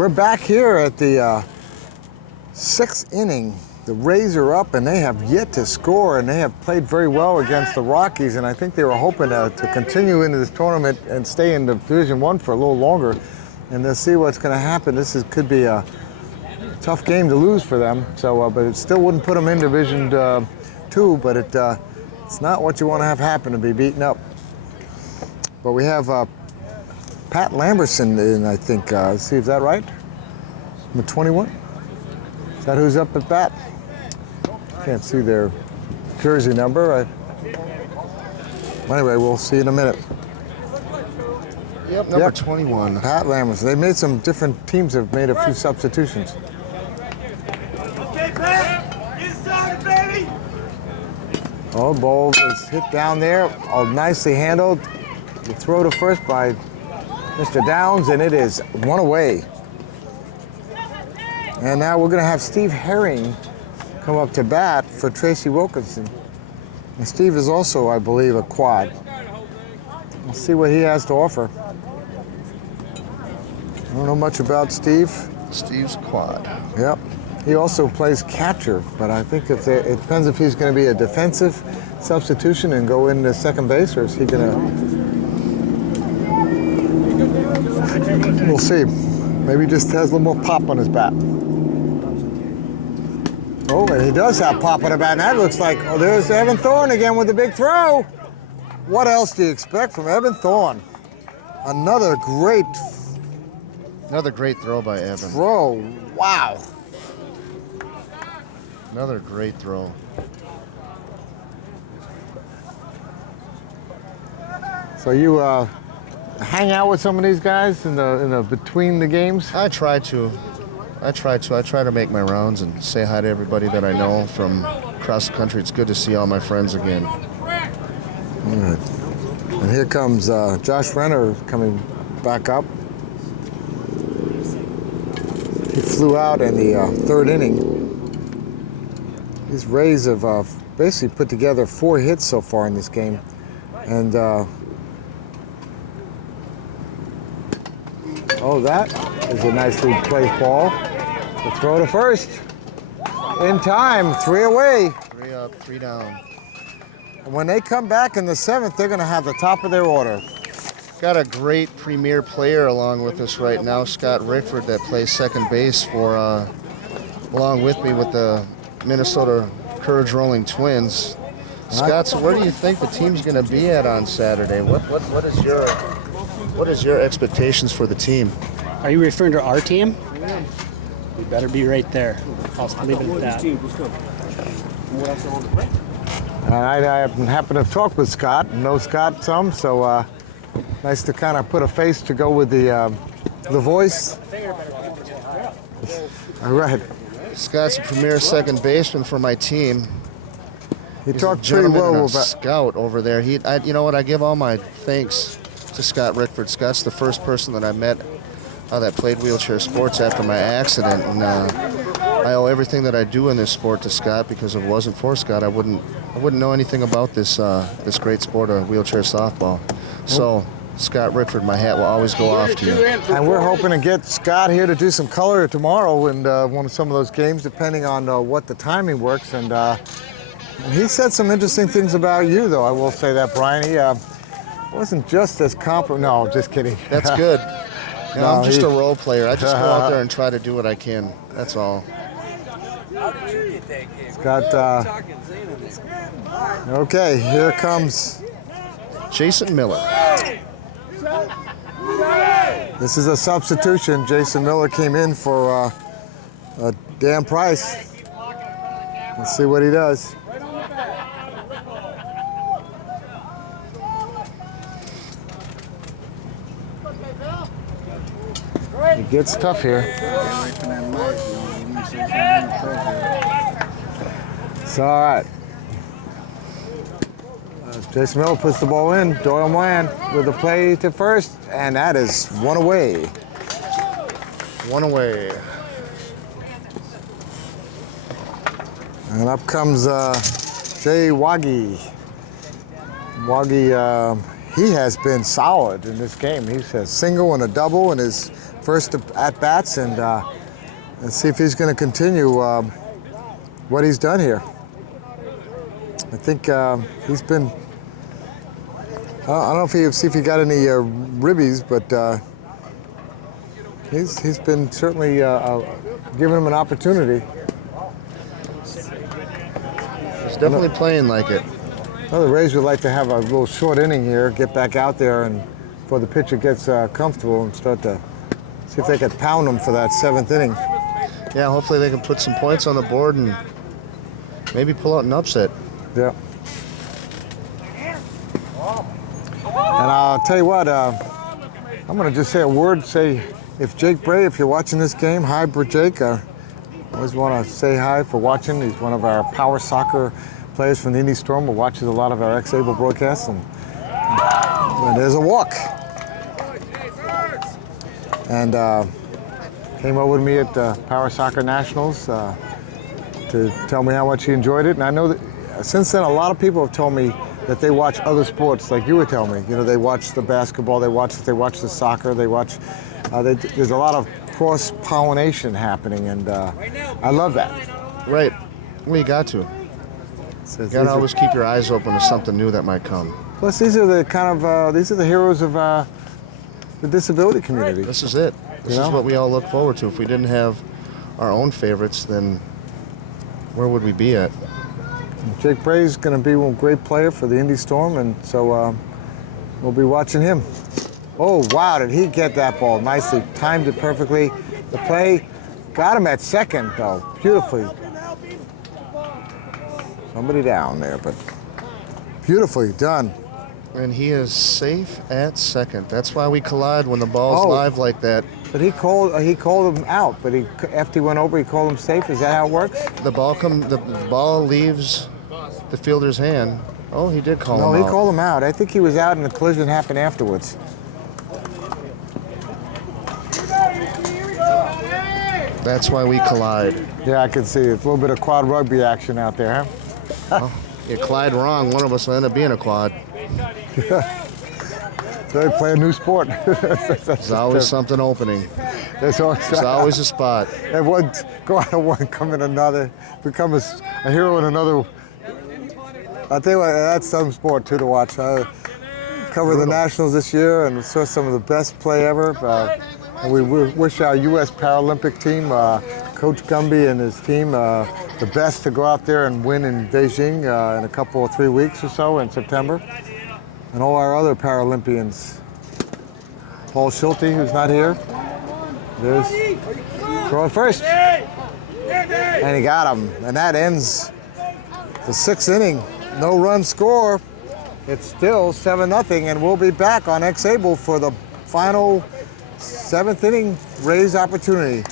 We're back here at the 6th inning. The Rays are up, and they have yet to score, and they have played very well against the Rockies, and I think they were hoping to continue into this tournament and stay in Division I for a little longer, and they'll see what's going to happen. Could be a tough game to lose for them, so but it still wouldn't put them in Division II, but it's not what you want to have happen, to be beaten up. But we have Pat Lamberson in, I think. Let's see, is that right? Number 21? Is that who's up at bat? Can't see their jersey number. Anyway, we'll see in a minute. Yep, number 21. Pat Lamberson. They made some different teams have made a few substitutions. Okay, Pat, get started, baby. Oh, ball is hit down there. Oh, nicely handled. The throw to first by Mr. Downs, and it is one away. And now we're going to have Steve Herring come up to bat for Tracy Wilkinson. And Steve is also, I believe, a quad. We'll see what he has to offer. I don't know much about Steve. Steve's quad. Yep. He also plays catcher, but I think it depends if he's going to be a defensive substitution and go into second base, or is he going to... We'll see. Maybe he just has a little more pop on his bat. Oh, and he does have pop on the bat, and that looks like, oh, there's Evan Thorne again with the big throw. What else do you expect from Evan Thorne? Another great throw by Evan. throw. Wow. Another great throw. So you hang out with some of these guys in the between the games? I try to. I try to make my rounds and say hi to everybody that I know from across the country. It's good to see all my friends again. All right. And here comes Josh Renner coming back up. He flew out in the 3rd inning. These Rays have basically put together 4 hits so far in this game. And oh, that is a nicely placed ball. The throw to first. In time, 3 away. 3 up, 3 down. And when they come back in the 7th, they're going to have the top of their order. Got a great premier player along with us right now, Scott Rickford, that plays second base for, along with me with the Minnesota Courage Rolling Twins. Scott, so where do you think the team's going to be at on Saturday? What is your expectations for the team? Are you referring to our team? We better be right there. I'll leave it at that. And I happen to talk with Scott and know Scott some, so nice to kind of put a face to go with the voice. All right. Scott's a premier second baseman for my team. He He's talked a pretty gentleman well and a about. scout over there. You know what? I give all my thanks to Scott Rickford. Scott's the first person that I met that played wheelchair sports after my accident, and I owe everything that I do in this sport to Scott, because if it wasn't for Scott, I wouldn't know anything about this great sport of wheelchair softball. So, Scott Rickford, my hat will always go off to you. And we're hoping to get Scott here to do some color tomorrow in one of some of those games, depending on what the timing works. And he said some interesting things about you, though. I will say that, Brian. He wasn't just as No, just kidding. That's good. You know, No, I'm just a role player. I just go out there and try to do what I can. That's all. Scott. Okay, here comes Jason Miller. This is a substitution. Jason Miller came in for Dan Price. Let's see what he does. It gets tough here. It's all right. Jason Miller puts the ball in. Doyle Moran with the play to first, and that is 1 away. 1 away. And up comes Jay Wagi. Wagi, he has been solid in this game. He's a single and a double in his first at bats and see if he's going to continue what he's done here. I think he's been. I don't know see if he got any ribbies, but he's been certainly giving him an opportunity. He's definitely playing like it. Well, the Rays would like to have a little short inning here, get back out there, and before the pitcher gets comfortable and start to see if they can pound him for that 7th inning. Yeah, hopefully they can put some points on the board and maybe pull out an upset. Yeah. And I'll tell you what, I'm going to just say a word. Say, if Jake Bray, if you're watching this game, hi, Jake. I always want to say hi for watching. He's one of our power soccer players from the Indy Storm who watches a lot of our ex-Able broadcasts. And there's a walk. And came over to me at Power Soccer Nationals to tell me how much he enjoyed it. And I know that since then, a lot of people have told me that they watch other sports, like you were telling me. You know, they watch the basketball, they watch the soccer, they watch. There's a lot of cross-pollination happening, and I love that. Right. Well, you got to. You got to always keep your eyes open to something new that might come. Plus, these are the heroes of the disability community. This is it. This is what we all look forward to. If we didn't have our own favorites, then where would we be at? Jake Bray's going to be a great player for the Indy Storm, and so we'll be watching him. Oh, wow, did he get that ball nicely? Timed it perfectly. The play got him at second, though, beautifully. Somebody down there, but beautifully done. And he is safe at second. That's why we collide when the ball's live like that. But he called him out, but after he went over, he called him safe. Is that how it works? The ball leaves the fielder's hand. Oh, he did call him out. No, he called him out. I think he was out and the collision happened afterwards. That's why we collide. Yeah, I can see it. A little bit of quad rugby action out there, huh? Well, you collide wrong, one of us will end up being a quad. So they play a new sport. There's always something opening. There's always a spot. And one go out of one, come in another, become a hero in another. I'll tell you what, that's some sport too to watch. I covered the Nationals this year and saw some of the best play ever. And we wish our U.S. Paralympic team, Coach Gumby and his team, the best to go out there and win in Beijing in a couple or 3 weeks or so in September. And all our other Paralympians. Paul Schulte, who's not here. There's throw it first. And he got him. And that ends the 6th inning. No run score. It's still 7-0, and we'll be back on X-Able for the final 7th inning Rays opportunity.